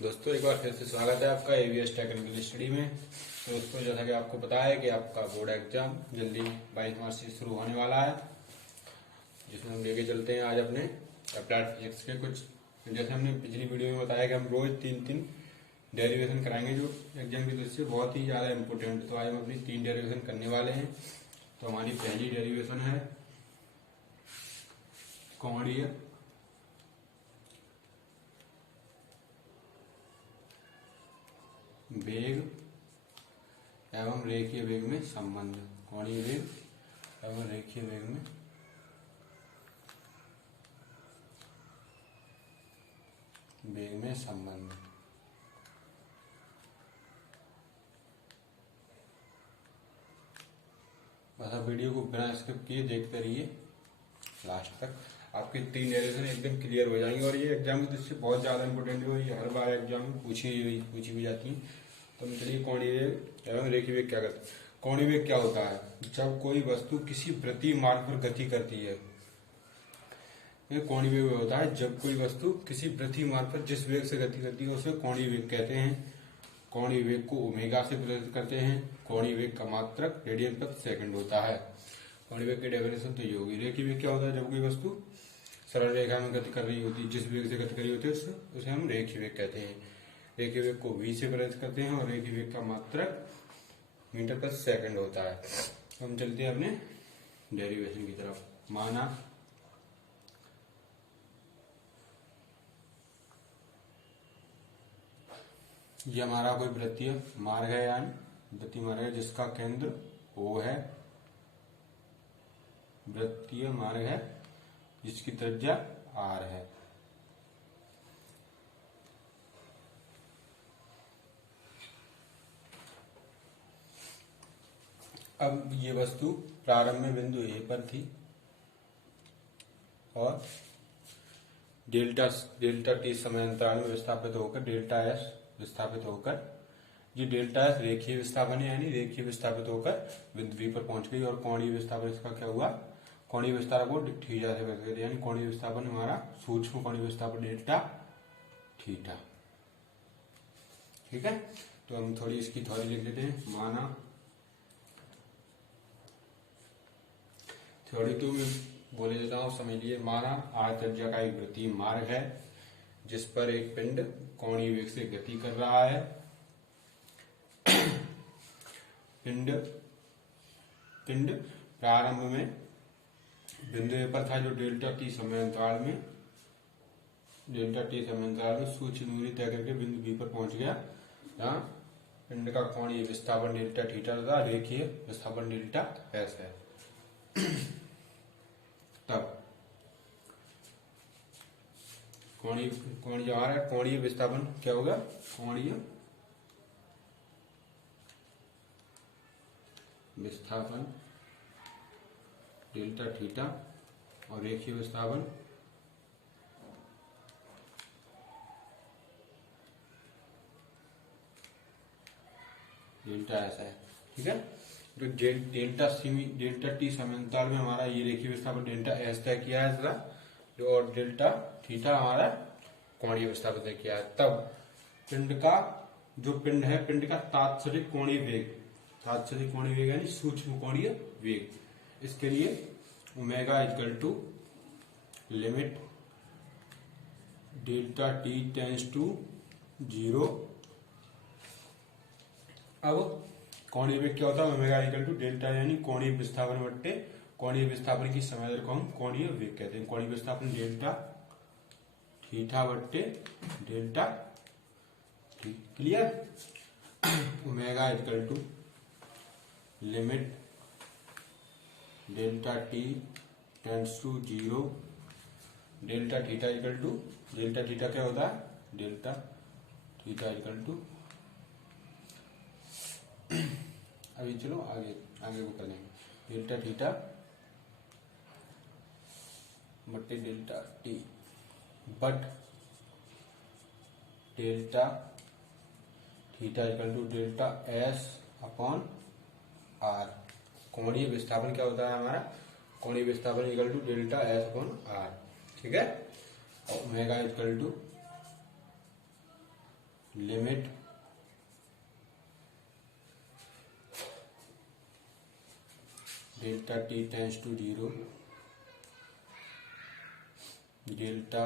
दोस्तों एक बार फिर से स्वागत है आपका एवीएस टेक्निकल स्टडी में। तो दोस्तों जैसा कि आपको पता है कि आपका बोर्ड एग्जाम जल्दी 22 मार्च से शुरू होने वाला है, जिसमें हम लेके चलते हैं आज अपने अप्लाइड फिजिक्स के कुछ। जैसे हमने पिछली वीडियो में बताया कि हम रोज तीन डेरिवेशन कराएंगे जो एग्जाम की दृष्टि से बहुत ही ज्यादा इम्पोर्टेंट। तो आज हम अपनी 3 डेरिवेशन करने वाले हैं। तो हमारी पहली डेरिवेशन है कोणीय वेग एवं रेखीय वेग में संबंध। कोणीय वेग एवं रेखीय वेग में संबंध। बस आप वीडियो को बिना स्किप किए देखते रहिए लास्ट तक। आपकी 3 डेरिवेशन एकदम क्लियर हो जाएंगे और ये एग्जाम की दृष्टि से बहुत ज्यादा इंपोर्टेंट है और ये हर बार एग्जाम में पूछी भी जाती है। तो चलिए कोणीय वेग एवं रेखीय वेग क्या करते हैं। कोणीय वेग क्या होता है? जब कोई वस्तु किसी वृत्तीय मार्ग पर गति करती है, ये कोणीय वेग होता है। जब कोई वस्तु किसी वृत्तीय मार्ग पर जिस वेग से गति करती है उसे कोणीय वेग कहते हैं। कोणीय वेग को ओमेगा से प्रदर्शित करते हैं। कोणीय वेग का मात्रक रेडियन प्रति सेकंड होता है। कोणीय वेग की डेफिनेशन तो ये होगी। रेखीय वेग क्या होता है? जब कोई वस्तु सरल रेखा में गति कर रही होती है, जिस वेग से गति कर रही होती है उसे हम रेखीय वेग कहते हैं। रेखीय वेग को v से प्रदर्शित करते हैं और रेखीय वेग का मात्रक मीटर प्रति सेकंड होता है। हम चलते हैं अपने डेरिवेशन की तरफ। माना ये हमारा कोई वृत्तीय मार्ग है, यानी वृत्तीय मार्ग है जिसका केंद्र O है। वृत्तीय मार्ग है जिसकी त्रिज्या R है। अब ये वस्तु प्रारंभ में बिंदु A पर थी और डेल्टा t समय अंतराल में विस्थापित होकर डेल्टा s विस्थापित होकर ये डेल्टा s रेखीय विस्थापन है, यानी रेखीय विस्थापित होकर बिंदु V पर पहुंच गई। और कोणीय विस्थापन इसका क्या हुआ? कोणीय विस्थापन को थीटा से व्यक्त करें, यानी कोणीय विस्थापन हमारा सूक्ष्म कोणीय विस्थापन डेल्टा थीटा। ठीक है, तो हम थोड़ी इसकी थ्योरी लिख लेते हैं। माना थ्योरी तो मैं बोले देता हूं, समझ लिए। माना r त्रिज्या का एक वृत्तीय मार्ग है जिस पर एक पिंड कोणीय वेग से गति कर रहा है। पिंड प्रारंभ में बिंदु A पर था जो डेल्टा t समय अंतराल में सूक्ष्म दूरी तय करके बिंदु B पर पहुंच गया। यहाँ पिंड का कोणीय विस्थापन डेल्टा थीटा तथा रेखीय विस्थापन डेल्टा s है। तब कोणीय आ रहा है, कोणीय विस्थापन क्या होगा? कोणीय विस्थापन डेल्टा थीटा और रेखीय विस्थापन डेल्टा एस है। ठीक है, तो डेल्टा टी समांतर में हमारा ये रेखीय विस्थापन डेल्टा एस तय किया है इसका, और डेल्टा थीटा हमारा कोणीय विस्थापन तय किया है। तब पिंड का तात्क्षणिक कोणीय वेग यानी सूक्ष्म कोणीय वेग, इसके लिए omega equal to limit delta T tends to 0। अब कोणीय वेग क्या होता है? ओमेगा इक्वल टू डेल्टा, यानी कोणीय विस्थापन बट्टे कोणीय विस्थापन की समय दर को हम कोणीय वेग कहते हैं। कोणीय विस्थापन डेल्टा थीटा बट्टे delta T. Clear? Omega equal to limit delta T tends to 0 delta theta equal to delta theta क्या होता है? डेल्टा थीटा इक्वल टू अभी चलो आगे को कर लेंगे। डेल्टा थीटा बट्टे delta T but delta theta equal to delta S upon R. कोणीय विस्थापन क्या होता है हमारा? कोणीय विस्थापन equal to delta S upon R. ठीक है, और omega equal to limit delta T tends to 0 delta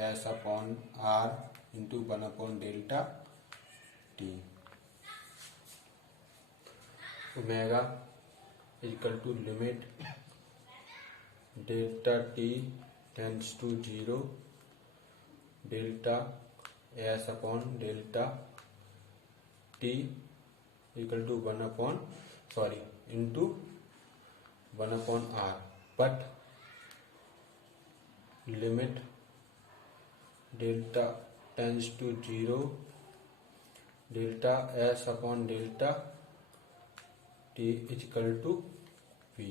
S upon R into 1 upon delta T omega equal to limit delta T tends to 0 delta S upon delta T equal to 1 upon into 1 upon R but limit delta tends to 0 delta S upon delta T equal to V,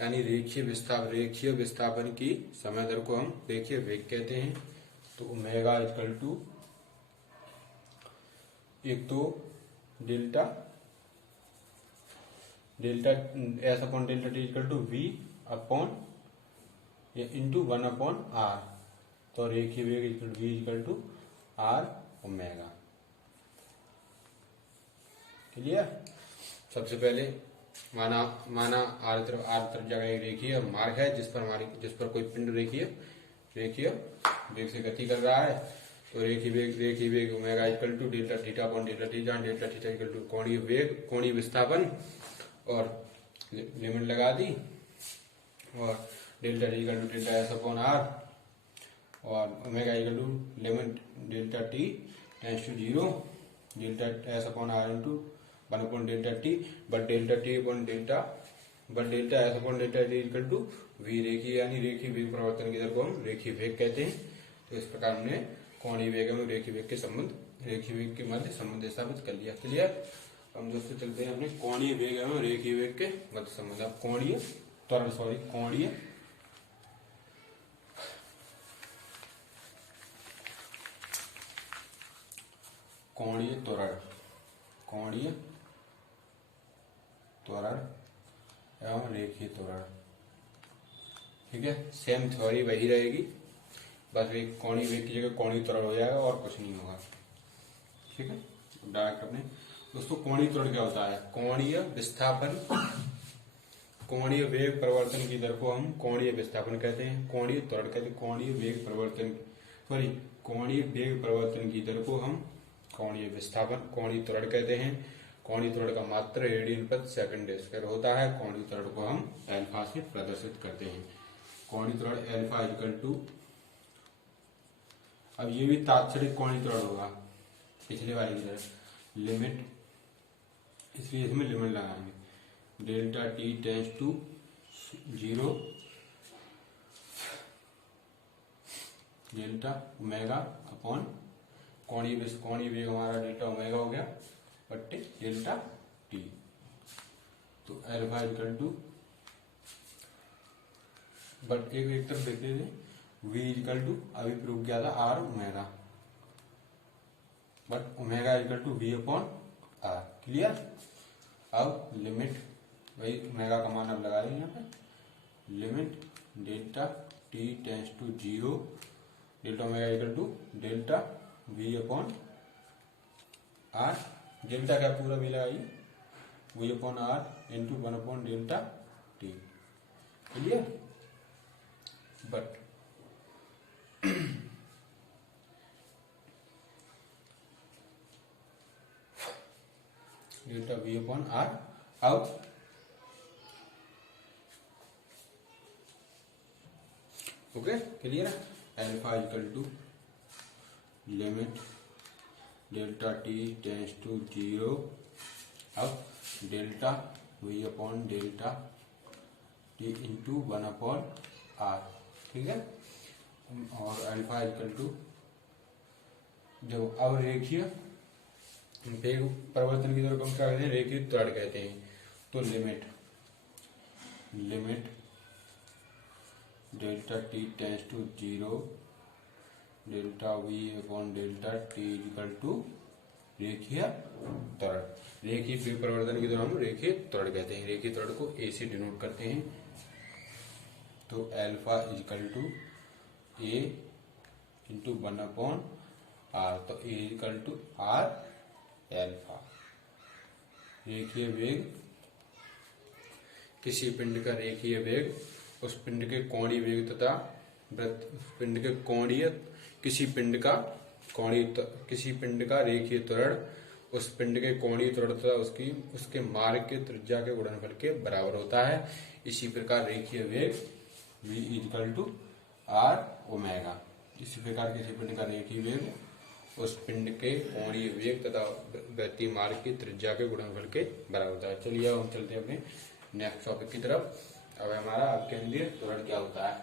यानी रेखीय विस्थापन की समय दर को हम रेखीय वेग कहते हैं। तो ओमेगा इक्वल टू एक तो delta S upon delta T equal to V upon into 1 upon R, तो रेखीय वेग equal V equal to R omega. Clear. सबसे पहले माना आर तरफ जगह एक रेखीय मार्ग है जिस पर कोई पिंड रेखीय वेग से गति कर रहा है। तो रेखीय वेग omega equal to delta theta upon delta T, जहाँ डेल्टा थीटा इक्वल टू कोणीय विस्थापन और लिमिट लगा दी, और delta T equal to delta S upon R और omega equal to limit delta T tends to 0 delta S upon R into 1 upon delta T but delta S upon delta T equal to V रेखीय, यानी रेखीय वेग परिवर्तन की दर को हम रेखीय वेग कहते हैं। तो इस प्रकार हमने कोणीय वेग में रेखीय वेग के मध्य संबंध स्थापित कर लिया। क्लियर। हम दोस्तों चलते हैं अपने कोणीय वेग एवं रेखीय वेग के मध्य संबंध। अब कोणीय त्वरण एवं रेखीय त्वरण, ठीक है। सेम थ्योरी वही रहेगी, बस एक कोणीय वेग की जगह कोणीय त्वरण हो जाएगा और कुछ नहीं होगा, ठीक है। डायरेक्ट अपने दोस्तों कोणीय त्वरण क्या होता है? कोणीय वेग परिवर्तन की दर को हम कोणीय विस्थापन कहते हैं, कोणीय त्वरण कहते हैं। कोणीय वेग परिवर्तन की दर को हम कोणीय त्वरण कहते हैं। कोणीय त्वरण का मात्रा रेडियन प्रति सेकंड स्क्वायर होता है। कोणीय त्वरण को हम अल्फा से प्रदर्शित करते हैं। कोणीय त्वरण अल्फा इक्वल टू, अब ये भी तात्क्षणिक कोणीय त्वरण होगा पिछले वाले की तरह, लिमिट, इसलिए इसमें लिमिट लगाएंगे delta T tends to 0 delta omega upon कोणीय वेग हमारा डेल्टा ओमेगा हो गया बट्टे डेल्टा टी। तो अल्फा इक्वल टू, बट एक तरफ देख लेते हैं, वी इक्वल टू अभी प्रूव किया था R omega, but omega equal to V upon R. Clear. अब लिमिट वही ओमेगा का मान अब लगा लेंगे यहाँ पे, limit delta T tends to 0 delta omega equal to delta V upon R, delta क्या पूरा भी लगाइए, V upon R into 1 upon delta T. Clear. But delta V upon R, अब ओके क्लियर है। Alpha equal to limit delta T tends to 0, अब delta V upon delta T into 1 upon R, ठीक है। और alpha equal to, जब अब रेखीय वेग परिवर्तन की दर को हम क्या कहते हैं? रेखीय त्वरण कहते हैं। तो limit delta T tends to 0 delta V upon delta T equal to रेखीय त्वरण। रेखीय वेग परिवर्तन की दर हम रेखीय त्वरण कहते हैं। रेखीय त्वरण को ए से डिनोट करते हैं। तो alpha equal to A into 1 upon R, तो A equal to R alpha. रेखीय वेग, किसी पिंड का रेखीय वेग उस पिंड के कोणीय वेग तथा पिंड के कोणीय, किसी पिंड का रेखीय त्वरण उस पिंड के कोणीय त्वरण तथा उसके मार्ग के त्रिज्या के गुणनफल के बराबर होता है। इसी प्रकार रेखीय वेग v equal to R omega. इसी प्रकार किसी पिंड का रेखीय वेग उस पिंड के कोणीय वेग तथा वृत्तीय मार्ग की त्रिज्या के गुणनफल के बराबर होता है। चलिए अब हम चलते हैं अपने नेक्स्ट टॉपिक की तरफ। अब हमारा अपकेंद्रीय त्वरण क्या होता है।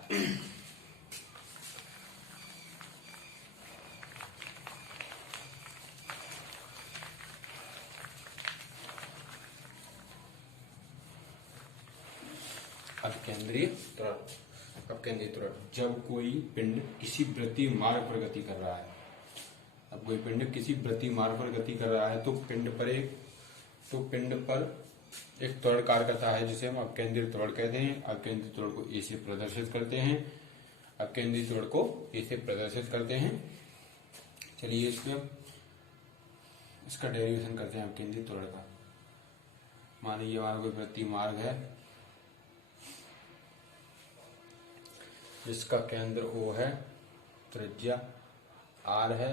अपकेंद्रीय त्वरण, जब कोई पिंड किसी वृत्तीय मार्ग पर गति कर रहा है, तो पिंड पर एक त्वरण कार्य करता है जिसे हम अपकेंद्रीय त्वरण कहते हैं। अपकेंद्रीय त्वरण को ए से प्रदर्शित करते हैं। चलिए इसका डेरिवेशन करते हैं अपकेंद्रीय त्वरण का। मान लीजिए हमारा कोई वृत्तीय मार्ग है जिसका केंद्र O है, त्रिज्या R है,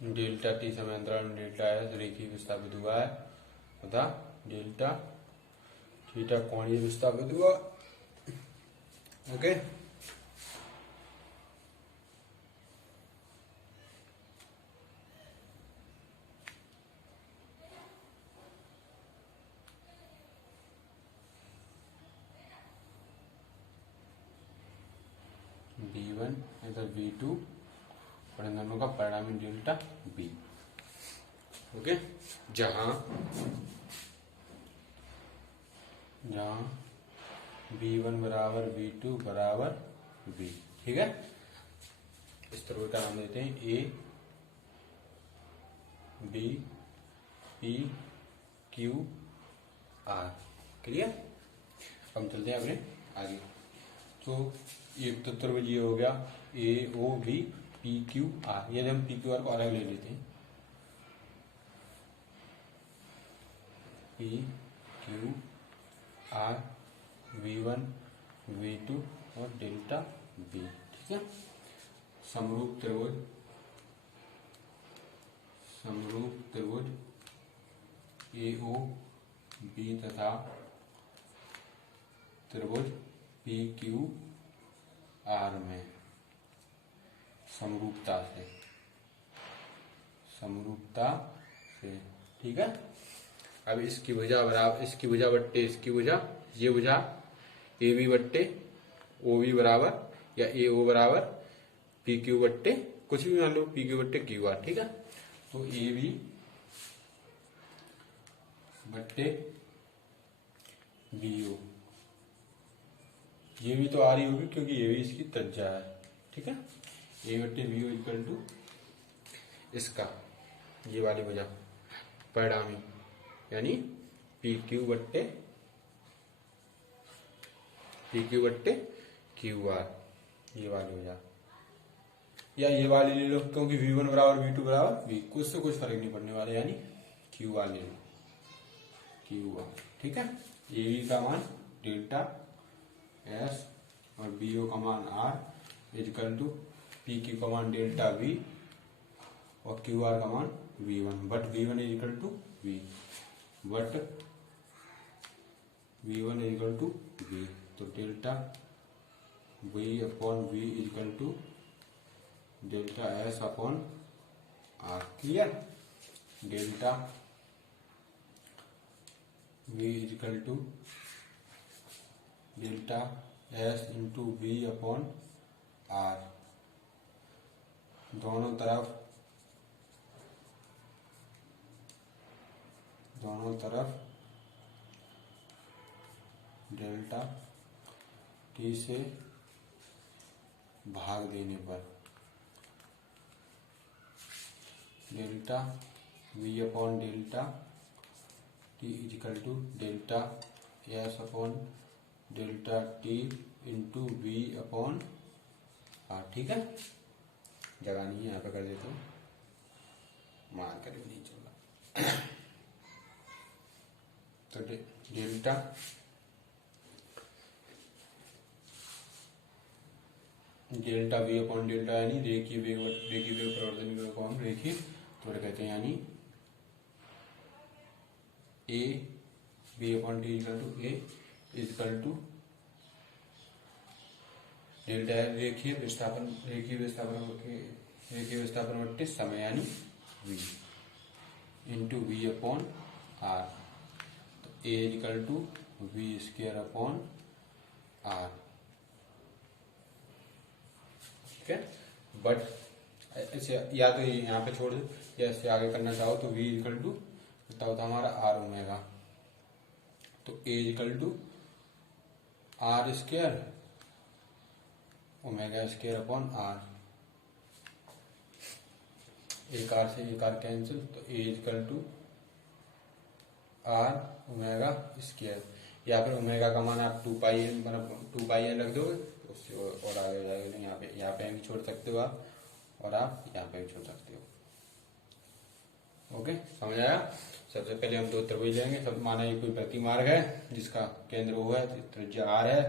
डेल्टा टी समांतराल डेल्टा एस रेखीय विस्थापित हुआ है तथा डेल्टा थीटा कोणीय विस्थापित हुआ। ओके, V1 इधर V2 और इन दोनों का परिणामी डेल्टा B। ओके, जहां V1 बराबर V2 बराबर B। ठीक है, इस तरह का नाम देते हैं A B P Q R। Clear. हम चलते हैं अपने आगे। तो एक तो त्रिभुज ये हो गया A O B P Q R। यदि हम P Q R को अलग ले लेते हैं, P Q R V1 V2 और डेल्टा B। ठीक है, समरूप त्रिभुज A O B तथा त्रिभुज P Q R में समरूपता से। ठीक है, अब इसकी भुजा बट्टे इसकी भुजा, ये भुजा ए बी बट्टे ओ बी बराबर या ए ओ बराबर पी क्यू बट्टे कुछ भी मान लो, पी क्यू बट्टे क्यू आर। ठीक है, तो ए बी बट्टे बी ओ, ये भी तो आ रही होगी क्योंकि ये भी इसकी त्रिज्या है। ठीक है, ए बट्टे बी ओ इक्वल टू इसका ये वाली भुजा परिणामी यानी पी क्यू बट्टे क्यू आर, ये वाली भुजा या ये वाली ले लो क्योंकि V1 बराबर V2 बराबर V, कुछ से कुछ फर्क नहीं पड़ने वाला, यानी क्यू आर ले लो, क्यू आर। ठीक है, ए बी का मान डेल्टा एस और बी ओ का मान R equal to P Q का मान डेल्टा वी और क्यू आर का मान V1, but V1 equal to V, but V1 equal to V। तो delta V upon V equal to delta S upon R. Clear, delta V equal to delta S into V upon R. दोनों तरफ delta T से भाग देने पर delta V upon delta T equal to delta S upon delta T into V upon R. ठीक है, जगह नहीं है, यहाँ पे कर देता हूँ, मार कर नहीं चला। तो delta delta V upon delta यानी रेखीय वेग परिवर्तन को हम रेखीय त्वरण कहते हैं, यानी A B upon T equal to A equal to delta रेखीय विस्थापन बट्टे समय यानी V into V upon R. तो A equal to V square upon R. ठीक है, बट ऐसे या तो यहाँ पे छोड़ दो, या इससे आगे करना चाहो तो v इक्वल टू कितना होता है हमारा आर ओमेगा। तो a equal to R square omega square upon R. एक आर से एक आर कैंसिल, तो a equal to R omega square, या फिर ओमेगा का मान आप 2 पाई रख दोगे तो उससे और आगे हो जाएगा। यहाँ पे भी छोड़ सकते हो आप, और आप यहाँ पे भी छोड़ सकते हो। ओके, समझ आया। सबसे पहले हम 2 त्रिभुज लेंगे। सब माना ये कोई प्रतिमार्ग है जिसका केंद्र O है, त्रिज्या R है।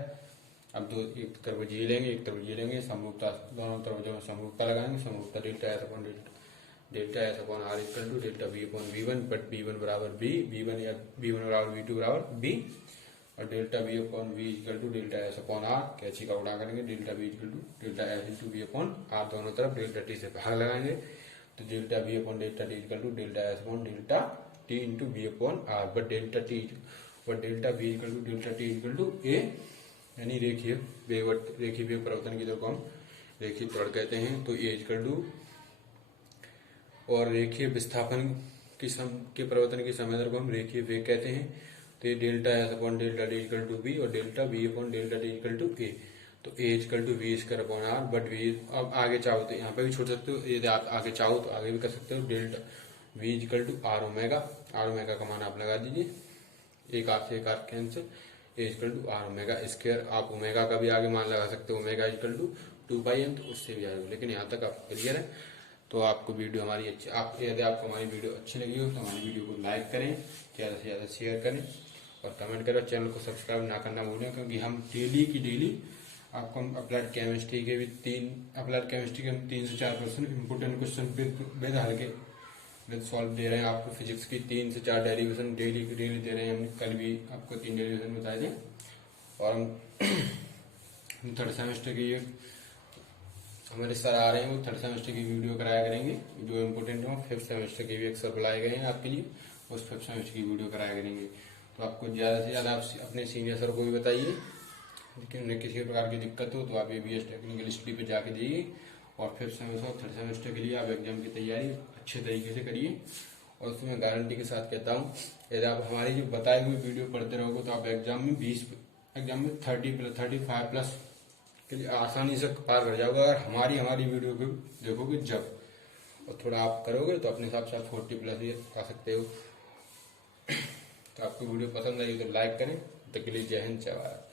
अब एक त्रिभुज ये लेंगे, एक त्रिभुज ये लेंगे, समरूपता दोनों त्रिभुजों में समरूपता लगाएंगे। समरूपता delta S upon R equal to delta V upon V one, but V one बराबर वी वन बराबर वी टू बराबर बी, और delta V upon V equal to delta S upon R. कैची का गुणा करेंगे, delta V equal to delta S into V upon R, दोनों तरफ डेल्टा टी से भाग लगाएंगे। तो delta V upon delta T equal to delta S upon delta T into V upon R, but delta V equal to delta T equal to A, यानी रेखीय वेग परिवर्तन की दर को हम रेखीय त्वरण कहते हैं। तो ए इक्वल टू, और रेखीय विस्थापन के परिवर्तन की समय दर को हम रेखीय वेग कहते हैं। तो ये delta S upon delta T equal to B, और delta V upon delta T equal to A. तो A equal to V square upon R, but V अब आगे चाहो तो यहाँ पे भी छोड़ सकते हो, यदि आप आगे चाहो तो आगे भी कर सकते हो। Delta V equal to R omega का मान आप लगा दीजिए, एक आर से एक R cancel, A equal to R omega square. आप ओमेगा का भी आगे मान लगा सकते हो, ओमेगा इक्वल टू 2 तो उससे भी आगे, लेकिन यहाँ तक आपको क्लियर है। तो आपको वीडियो हमारी यदि आपको हमारी वीडियो अच्छी लगी हो तो हमारी वीडियो को लाइक करें, ज़्यादा से ज़्यादा शेयर करें और कमेंट करें। चैनल को सब्सक्राइब ना करना भूलें, क्योंकि हम डेली की डेली आपको हम अप्लाइड केमिस्ट्री के 3 से 4 क्वेश्चन इंपोर्टेंट क्वेश्चन विद हल्के विद सॉल्व दे रहे हैं आपको। फिजिक्स की 3 से 4 डेरिवेशन डेली दे रहे हैं। हम कल भी आपको 3 डेरिवेशन बताए थे, और हम 3rd सेमेस्टर की हमारे सर आ रहे हैं, वो 3rd सेमेस्टर की वीडियो कराया करेंगे जो इम्पोर्टेंट हो। 5th सेमेस्टर के भी एक सर बुलाए गए हैं आपके लिए, उस 5th सेमेस्टर की वीडियो कराया करेंगे। तो आपको ज़्यादा से ज़्यादा आप अपने सीनियर सर को भी बताइए, लेकिन उन्हें किसी प्रकार की दिक्कत हो तो आप ABS टेक्निकल स्टडी पे जाके जाइए, और 5th सेमेस्टर और 3rd सेमेस्टर के लिए आप एग्जाम की तैयारी अच्छे तरीके से करिए। और उसमें गारंटी के साथ कहता हूँ, यदि आप हमारी जो बताई हुई वीडियो पढ़ते रहोगे तो आप एग्जाम में 35+ के लिए आसानी से पार कर जाओगे। अगर हमारी वीडियो को देखोगे जब, और थोड़ा आप करोगे तो अपने हिसाब से आप 40+ भी आ सकते हो। तो आपको वीडियो पसंद आई तो लाइक करें। तब तक के लिए जय हिंद, जय भारत।